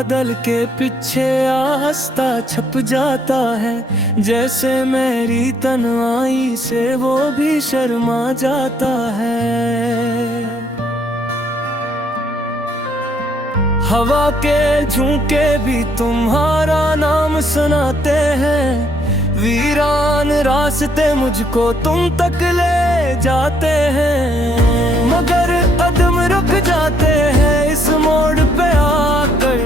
बादल के पीछे आस्था छप जाता है, जैसे मेरी तन्हाई से वो भी शर्मा जाता है। हवा के झोंके भी तुम्हारा नाम सुनाते हैं, वीरान रास्ते मुझको तुम तक ले जाते हैं। मगर कदम रुक जाते हैं इस मोड़ पे आकर,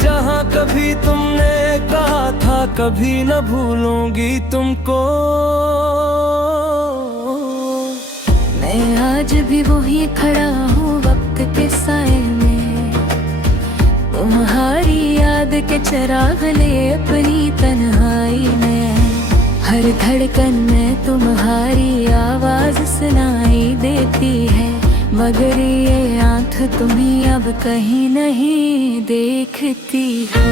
जहाँ कभी तुमने कहा था कभी न भूलूंगी तुमको। मैं आज भी वही खड़ा हूँ वक्त के साए में, तुम्हारी याद के चिराग ले अपनी तन्हाई में। हर धड़कन में तुम्हारी आवाज सुनाई देती है, मगर ये आँख तुम्हें अब कहीं नहीं देखती है।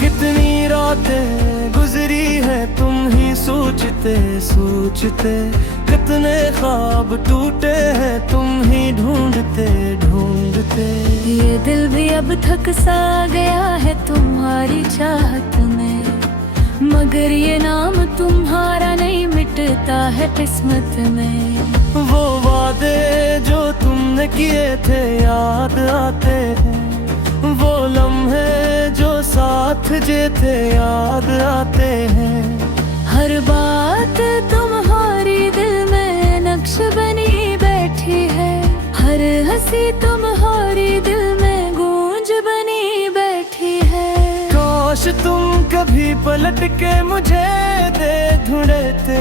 कितनी रातें गुजरी है तुम ही सोचते सोचते, कितने ख्वाब टूटे हैं तुम ही ढूंढते ढूंढते। ये दिल भी अब थक सा गया है तुम्हारी चाहत में, मगर ये नाम तुम्हारा नहीं मिटता है किस्मत में। वो वादे जो तुमने किए थे याद आते हैं, वो लम्हे जो साथ जे थे याद आते हैं। हर बात तुम्हारी दिल में नक्श बनी बैठी है, हर हंसी तुम्हारी दिल में गूंज बनी बैठी है। काश तुम कभी पलट के मुझे दे ढूंढते,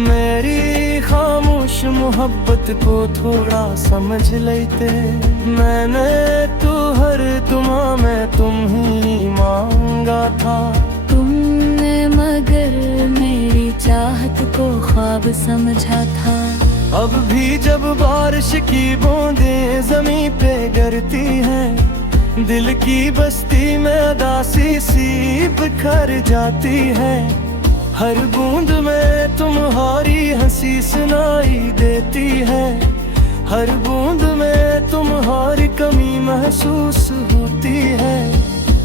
मेरी खामोश मोहब्बत को थोड़ा समझ लेते। मैंने तो हर दुआ में तुम ही मांगा था, तुमने मगर मेरी चाहत को ख्वाब समझा था। अब भी जब बारिश की बूंदें जमीन पे गिरती हैं, दिल की बस्ती में उदासी सी बिखर जाती है। हर बूंद में तुम्हारी हंसी सुनाई देती है, हर बूंद में तुम्हारी कमी महसूस होती है।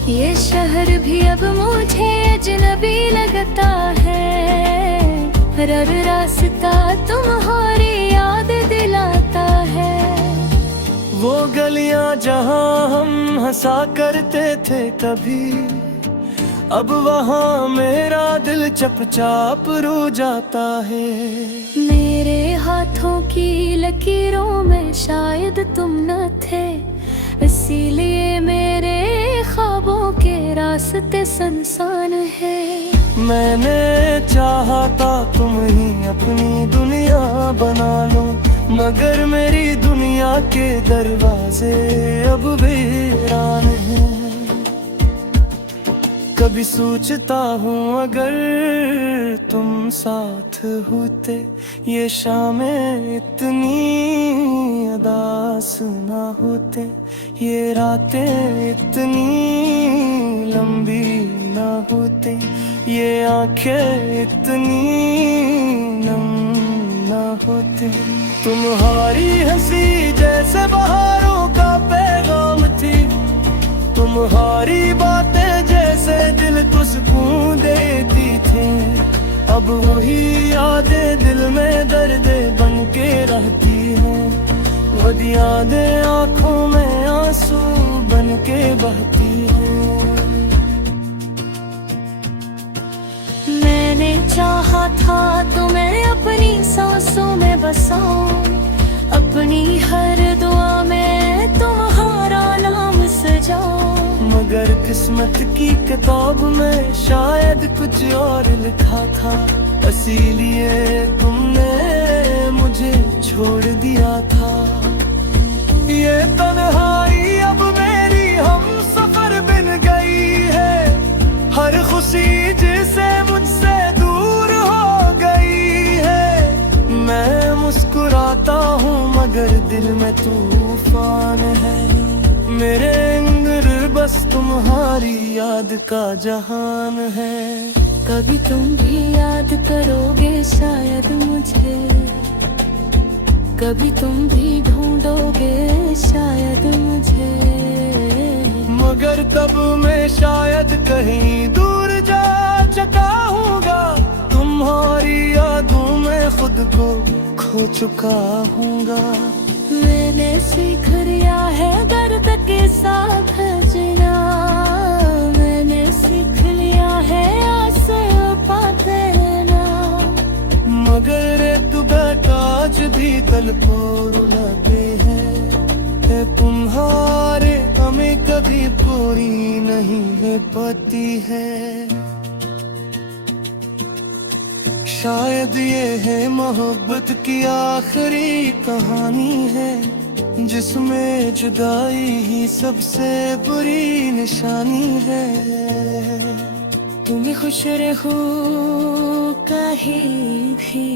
ये शहर भी अब मुझे अजनबी लगता है, हर रास्ता तुम्हारी याद दिलाता है। वो गलियां जहां हम हंसा करते थे कभी, अब वहाँ मेरा दिल चपचाप रो जाता है। मेरे हाथों की लकीरों में शायद तुम न थे, इसीलिए मेरे ख्वाबों के रास्ते सुनसान है। मैंने चाहा था तुम ही अपनी दुनिया बना लो, मगर मेरी दुनिया के दरवाजे अब वीरान हैं। कभी सोचता हूँ अगर तुम साथ होते, ये शामें इतनी उदास ना होते, ये रातें इतनी लंबी ना होती, ये आंखें इतनी नम ना होती। तुम्हारी हंसी जैसे बहारों का पैगाम थी, तुम्हारी बातें जैसे दिल को सुकून देती थी। अब वही यादें दिल में दर्द बन के रहती हैं, वो यादें आँखों में आंसू बन के बहती हैं। मैंने चाहा था तुम्हें अपनी सांसों में बसाऊं, अपनी हर दुआ में तुम्हारा नाम सजाऊं। मगर किस्मत की किताब में शायद कुछ और लिखा था, इसीलिए तुमने मुझे छोड़ दिया था। ये तन्हाई अब मेरी हम सफर बन गई है, हर खुशी जिसे मुझसे दूर हो गई है। मैं मुस्कुराता हूँ मगर दिल में तूफान है, मेरे अंदर बस तुम्हारी याद का जहान है। कभी तुम भी याद करो कभी तुम भी ढूंढोगे शायद मुझे, मगर तब मैं शायद कहीं दूर जा चुका हूँगा। तुम्हारी यादों में खुद को खो चुका हूँगा। मैंने सीख लिया है दर्द के साथ जीना, मैंने सीख लिया है आसे पाते रहना, मगर तू बेटा आज भी तल को रुलाते हैं। तुम्हारे हमें कभी पूरी नहीं है पाती है। शायद ये है मोहब्बत की आखिरी कहानी है, जिसमें जुदाई ही सबसे बुरी निशानी है। तुम खुश रहो कहीं भी,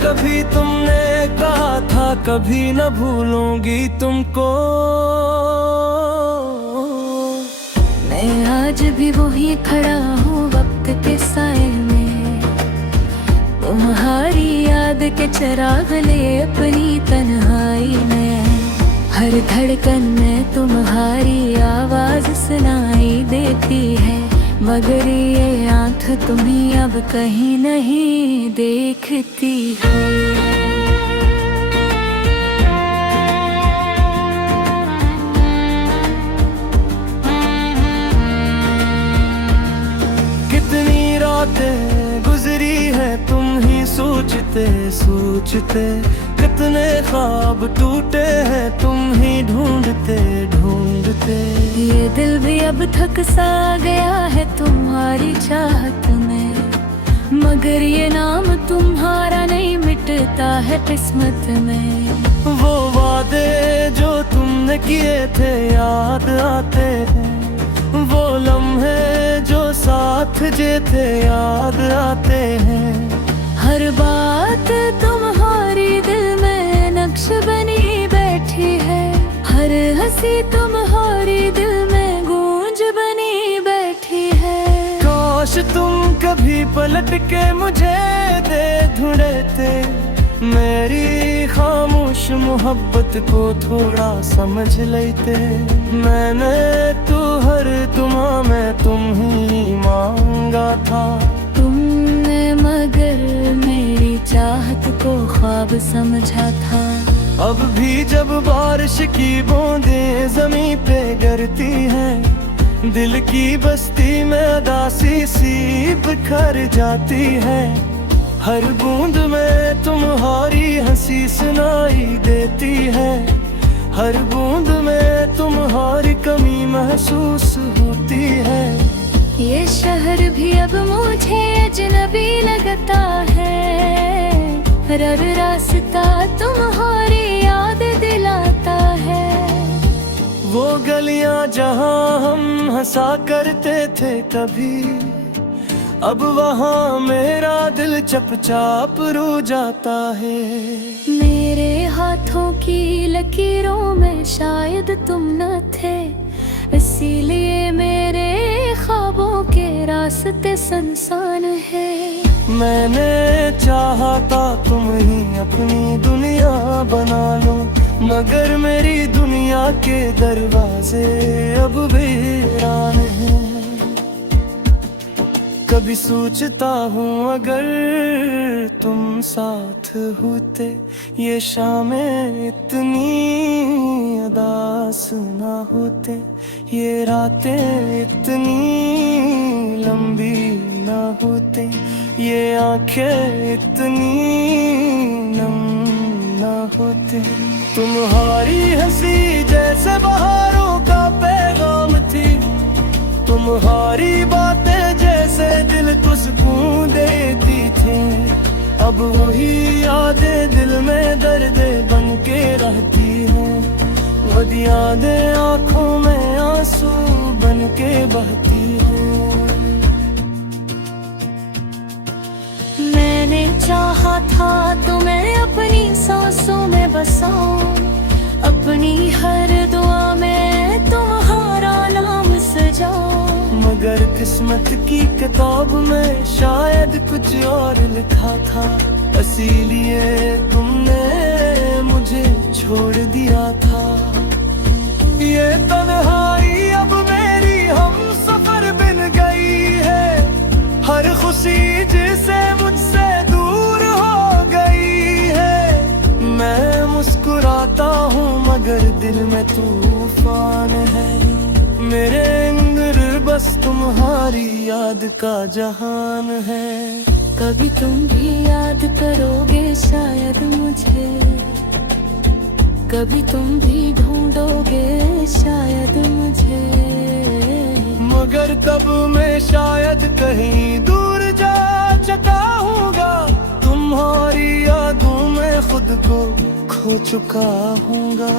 कभी तुमने कहा था कभी न भूलूंगी तुमको, मैं आज भी वही खड़ा हूँ वक्त के साए में, तुम्हारी याद के चिराग ले अपनी तन्हाई में। हर धड़कन में तुम्हारी आवाज सुनाई देती है, मगर ये आँख तुम्हें अब कहीं नहीं देखती है। कितनी रातें गुजरी है तुम ही सोचते सोचते, कितने ख्वाब टूटे हैं तुम ही ढूंढते ढूंढते। ये दिल भी अब थक सा गया है तुम्हारी चाहत में, मगर ये नाम तुम्हारा नहीं मिटता है किस्मत में। वो वादे जो तुमने किए थे याद आते हैं, वो लम्हे जो साथ जे थे याद आते हैं। हर बात तुम्हारी दिल में नक्श बनी बैठी है, हर हंसी तुम्हारी दिल में गूंज बनी बैठी है। काश तुम कभी पलट के मुझे दे ढूंढते, मेरी खामोश मोहब्बत को थोड़ा समझ लेते। मैंने तो हर दुआ में तुम ही मांगा था, तुमने मगर मेरी चाहत को ख्वाब समझा था। अब भी जब बारिश की बूंदें जमीन पे गिरती हैं, दिल की बस्ती में उदासी सी बिखर जाती है। हर बूंद में तुम्हारी हंसी सुनाई देती है, हर बूंद में तुम्हारी कमी महसूस होती है। ये शहर भी अब मुझे अजनबी लगता है, हर रास्ता तुम्हारी याद दिलाता है। वो गलियां जहां हम हंसा करते थे कभी, अब वहाँ मेरा दिल चपचाप रो जाता है। मेरे हाथों की लकीरों में शायद तुम न थे, इसीलिए मेरे ख्वाबों के रास्ते सुनसान है। मैंने चाहा था तुम ही अपनी दुनिया बना लो, मगर मेरी दुनिया के दरवाजे अब वीरान हैं। कभी सोचता हूँ अगर तुम साथ होते, ये शामें इतनी उदास ना होते, ये रातें इतनी लंबी ना होते, ये आंखें इतनी नम ना होते। तुम्हारी हंसी जैसे बहारों का पैगाम थी, तुम्हारी बातें जैसे दिल को सुकून देती थी। अब वही यादें दिल में दर्द बन के रहती हैं, वो यादें आँखों में आंसू बन के बहती हैं। मैंने चाहा था तुम्हें अपनी सांसों में बसाऊं, अपनी हर दुआ में तुम्हारा सजाऊं। मगर किस्मत की किताब में शायद कुछ और लिखा था, इसीलिए तुमने मुझे छोड़ दिया था। ये तन्हाई अब मेरी हम सफर बिन गई है, हर खुशी जिसे मुझसे दूर हो गई है। मैं मुस्कुराता हूँ मगर दिल में तूफान है, मेरे अंदर बस तुम्हारी याद का जहान है। कभी तुम भी याद करोगे शायद मुझे, कभी तुम भी ढूंढोगे शायद मुझे। मगर तब मैं शायद कहीं दूर जा चुका हूँगा, तुम्हारी यादों में खुद को खो चुका हूँगा।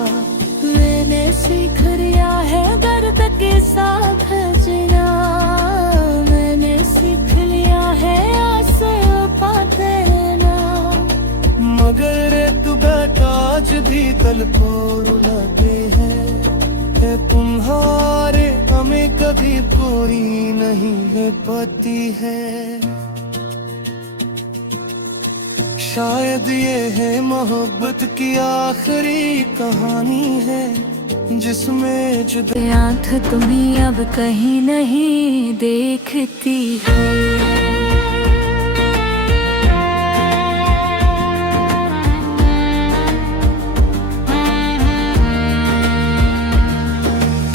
मैंने सीख लिया है दर्द के साथ जीना, मैंने सीख लिया है आसे पाते ना। मगर तू आज भी कल को रुलाते हैं, तुम्हारे हमें कभी पूरी नहीं है पाती है। शायद ये है मोहब्बत की आखिरी कहानी है, जिसमें जुदा आँख तुम्हें अब कहीं नहीं देखती है।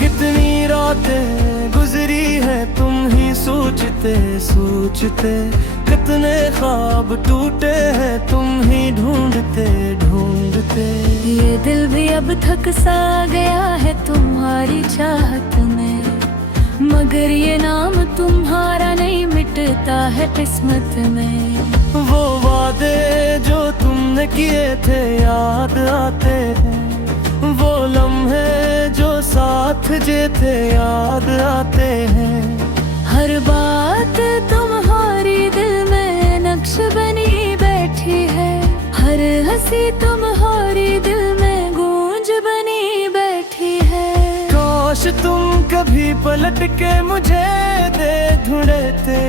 कितनी रातें गुजरी है तुम ही सोचते सोचते, कितने ख्वाब टूटे हैं तुम ही ढूंढते ढूंढते। ये दिल भी अब थक सा गया है तुम्हारी चाहत में, मगर ये नाम तुम्हारा नहीं मिटता है किस्मत में। वो वादे जो तुमने किए थे याद आते हैं, वो लम्हे जो साथ जे थे याद आते हैं। हर बात तुम्हारी दिल में नक्श बनी बैठी है, हर हंसी तुम्हारी दिल में गूंज बनी बैठी है। काश तुम कभी पलट के मुझे दे ढूंढते,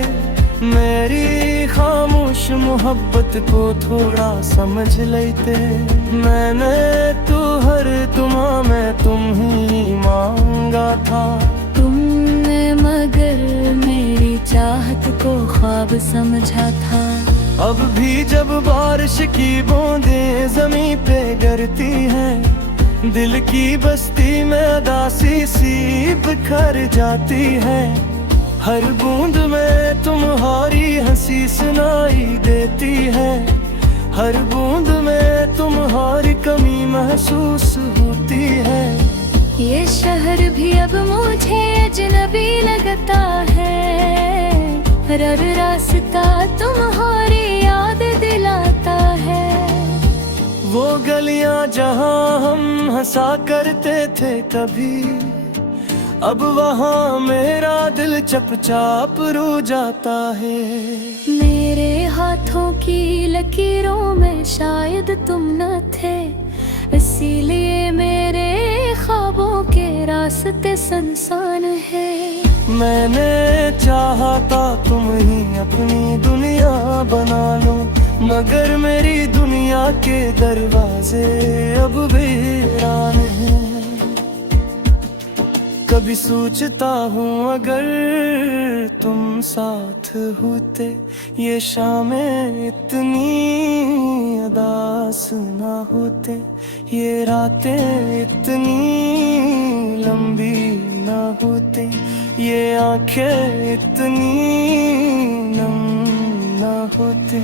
मेरी खामोश मोहब्बत को थोड़ा समझ लेते। मैंने तू हर दुआ में तुम ही मांगा था, तुमने मगर मेरी चाहत को ख्वाब समझा था। अब भी जब बारिश की बूंदें जमीन पे गिरती हैं, दिल की बस्ती में उदासी सी बिखर जाती है। हर बूंद में तुम्हारी हंसी सुनाई देती है, हर बूंद में तुम्हारी कमी महसूस होती है। ये शहर भी अब मुझे अजनबी लगता है, हर रास्ता तुम्हारी याद दिलाता है। वो गलियां जहां हम हंसा करते थे कभी, अब वहाँ मेरा दिल चपचाप रो जाता है। मेरे हाथों की लकीरों में शायद तुम न थे, इसीलिए मेरे ख्वाबों के रास्ते सुनसान है। मैंने चाहा था तुम ही अपनी दुनिया बना लो, मगर मेरी दुनिया के दरवाजे अब वीरान हैं। कभी सोचता हूँ अगर तुम साथ होते, ये शामें इतनी उदास ना होते, ये रातें इतनी लंबी ना होती, ये आंखें इतनी नम ना होती।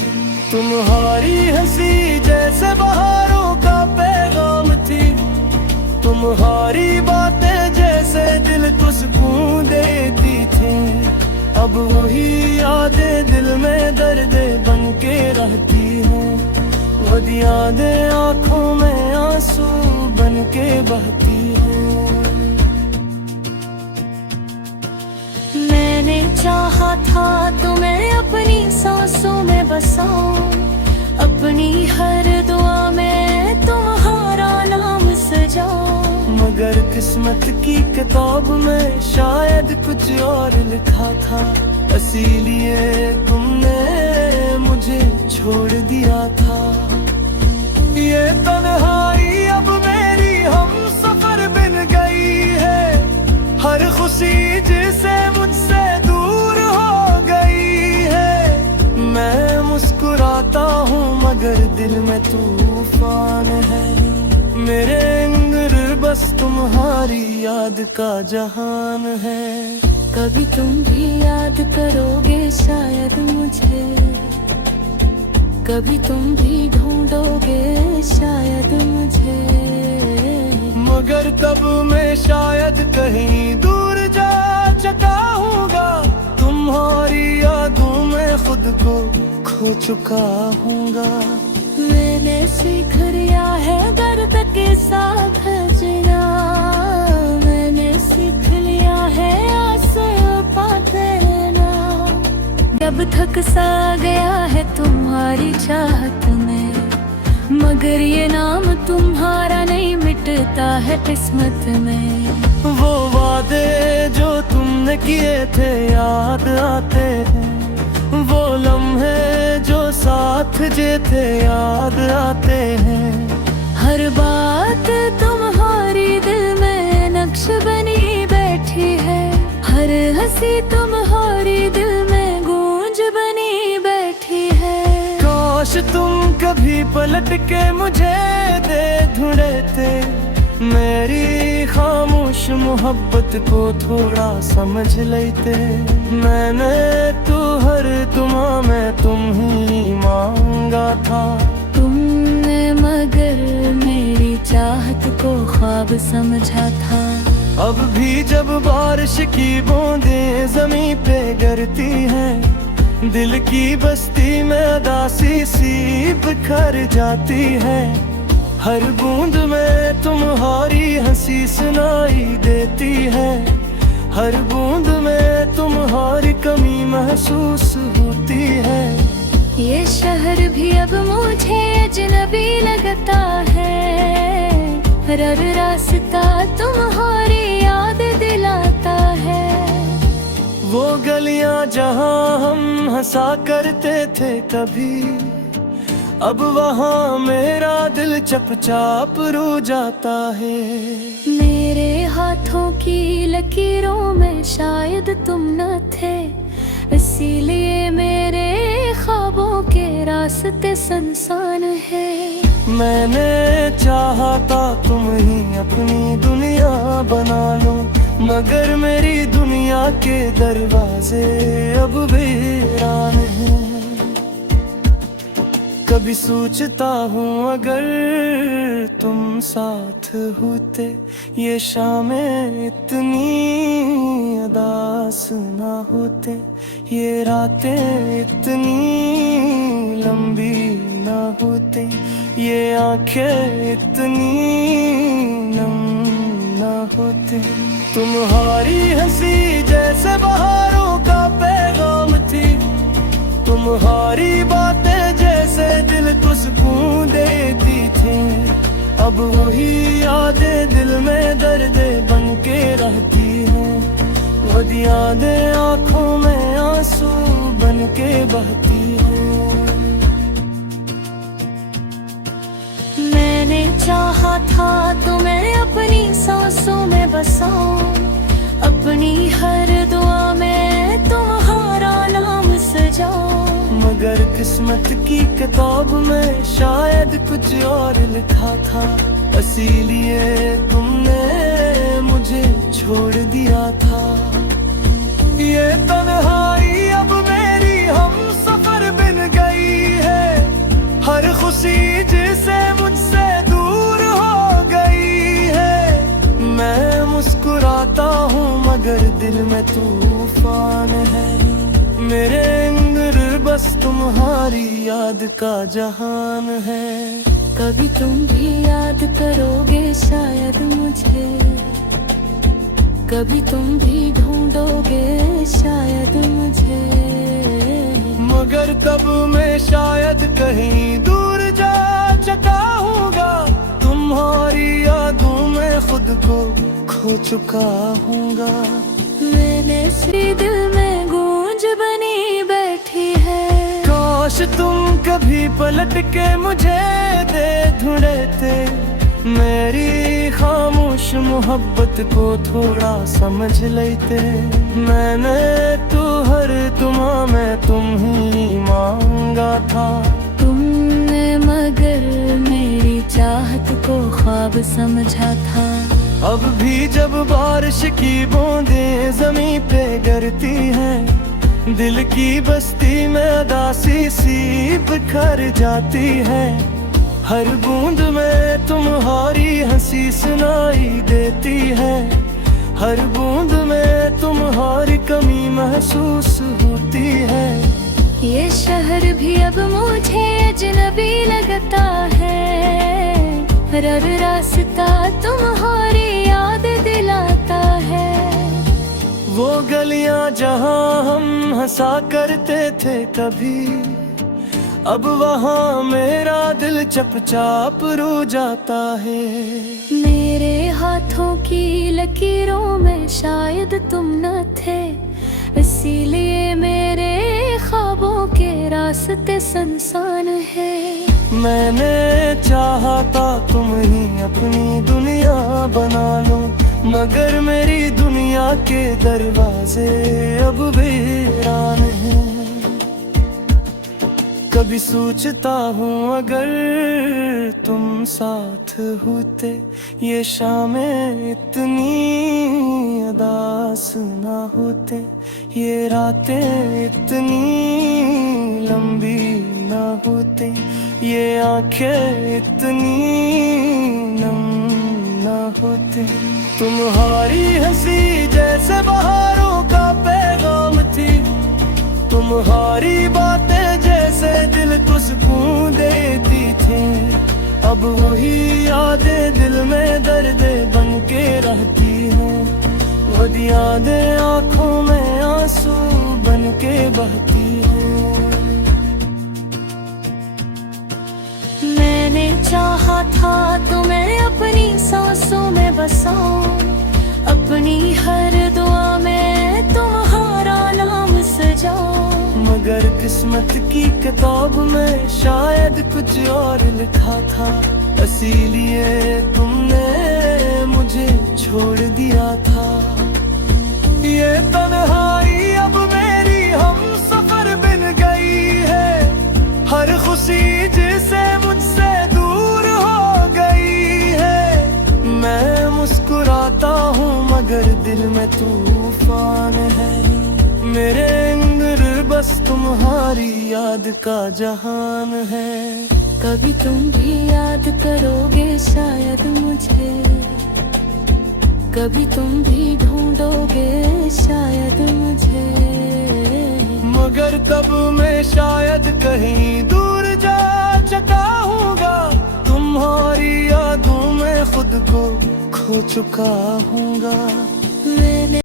तुम्हारी हंसी जैसे बहारों का पैगाम थी, तुम्हारी बातें जैसे दिल को सुकून देती थी। अब वही यादें दिल में दर्द बन के रहती हैं, वो यादें आंखों में आंसू बन के बहती हैं। मैंने चाहा था तुम्हें अपनी सांसों में बसाऊं, अपनी हर दुआ में तुम्हारा नाम सजाऊं। मगर मगर किस्मत की किताब में शायद कुछ और लिखा था, इसीलिए तुमने मुझे छोड़ दिया था। ये तन्हाई अब मेरी हम सफर बिन गई है, हर खुशी जिसे मुझसे दूर हो गई है। मैं मुस्कुराता हूँ मगर दिल में तूफान है, मेरे अंदर बस तुम्हारी याद का जहान है। कभी तुम भी याद करोगे शायद मुझे, कभी तुम भी ढूंढोगे शायद मुझे, मगर तब मैं शायद कहीं दूर जा चुका हूँगा, तुम्हारी यादों में खुद को खो चुका हूँगा। मैंने सीख लिया है दर्द के साथ जीना, मैंने सीख लिया है आसे पाते ना। जब थक सा गया है तुम्हारी चाहत में, मगर ये नाम तुम्हारा नहीं मिटता है किस्मत में। वो वादे जो तुमने किए थे याद आते हैं, वो लम्हे जो साथ जे थे याद आते हैं। हर बात तुम्हारी दिल में नक्श बनी बैठी है, हर हंसी तुम्हारी दिल में गूंज बनी बैठी है। काश तुम कभी पलट के मुझे दे ढूंढते, मेरी खामोश मोहब्बत को थोड़ा समझ लेते। मैंने तो हर दुआ में तुम ही मांगा था, तुमने मगर मेरी चाहत को ख्वाब समझा था। अब भी जब बारिश की बूंदें जमीन पे गिरती हैं, दिल की बस्ती में उदासी सी बिखर जाती है। हर बूंद में तुम्हारी हंसी सुनाई देती है, हर बूंद में तुम्हारी कमी महसूस होती है। ये शहर भी अब मुझे अजनबी लगता है, हर रास्ता तुम्हारी याद दिलाता है। वो गलियां जहां हम हंसा करते थे कभी, अब वहाँ मेरा दिल चुपचाप रो जाता है। मेरे हाथों की लकीरों में शायद तुम न थे, इसीलिए मेरे ख्वाबों के रास्ते सुनसान है। मैंने चाहा था तुम ही अपनी दुनिया बना लो, मगर मेरी दुनिया के दरवाजे अब वीरान हैं। कभी सोचता हूँ अगर तुम साथ होते, ये शामें इतनी उदास ना होते, ये रातें इतनी लंबी ना होती, ये आंखें इतनी नम ना होती। तुम्हारी हंसी जैसे बहारों का पैगाम थी, तुम्हारी बातें जैसे दिल को सुकून देती थी। अब वही यादें दिल में दर्द बन के रहती हैं, वो यादें आँखों में आंसू बन के बहती हैं। मैंने चाहा था तुम्हें अपनी सांसों में बसाऊं, अपनी हर दुआ में तुम्हारा नाम सजाऊं। मगर किस्मत की किताब में शायद कुछ और लिखा था, इसीलिए तुमने मुझे छोड़ दिया था। ये तन्हाई अब मेरी हम सफर बिन गई है, हर खुशी जिसे मुझसे दूर हो गई है। मैं मुस्कुराता हूँ मगर दिल में तूफान है, मेरे अंदर बस तुम्हारी याद का जहान है। कभी तुम भी याद करोगे शायद मुझे, कभी तुम भी ढूंढोगे शायद मुझे, मगर तब मैं शायद कहीं दूर जा चुका हूँगा, तुम्हारी यादों में खुद को खो चुका हूँगा। मैंने सी दिल में गूंज बनी बैठी है। काश तुम कभी पलट के मुझे दे ढूंढते, मेरी खामोश मोहब्बत को थोड़ा समझ लेते। मैंने तो हर दुआ में तुम ही मांगा था। तुमने मगर मेरी चाहत को ख्वाब समझा था। अब भी जब बारिश की बूंदें जमीन पे गिरती हैं, दिल की बस्ती में उदासी सी बिखर जाती है। हर बूंद में तुम्हारी हंसी सुनाई देती है, हर बूंद में तुम्हारी कमी महसूस होती है। ये शहर भी अब मुझे अजनबी लगता है। हर रास्ता तुम्हारी याद दिलाता है। वो गलियां जहां हम हंसा करते थे कभी, अब वहाँ मेरा दिल चुपचाप रो जाता है। मेरे हाथों की लकीरों में शायद तुम न थे, इसीलिए मेरे ख्वाबों के रास्ते सुनसान है। मैंने चाहा था तुम ही अपनी दुनिया बना लो, मगर मेरी दुनिया के दरवाजे अब वीरान हैं। कभी सोचता हूँ अगर तुम साथ होते, ये शामें इतनी उदास ना होते, ये रातें इतनी लंबी ना होते, ये आंखें इतनी नम ना होते। तुम्हारी हंसी जैसे बहारों का पैगाम थी, तुम्हारी बातें जैसे दिल को सुकून देती थी। अब वही यादें दिल में दर्द बन के रहती हैं, वो यादें आँखों में आंसू बन के बहती हैं। मैंने चाहा था तुम्हें अपनी सांसों में बसाऊं, अपनी हर दुआ में तुम्हारा नाम सजाऊं। मगर किस्मत की किताब में शायद कुछ और लिखा था, इसीलिए तुमने मुझे छोड़ दिया था। ये तन्हाई अब मेरी हम सफर बन गई है, हर खुशी जिसे मुझसे दूर हो गई है। मैं मुस्कुराता हूँ मगर दिल में तूफान है, मेरे अंदर बस तुम्हारी याद का जहान है। कभी तुम भी याद करोगे शायद मुझे, कभी तुम भी ढूंढोगे शायद मुझे, मगर तब मैं शायद कहीं दूर जा चुका हूँगा। तुम्हारी यादों में खुद को खो चुका हूँगा।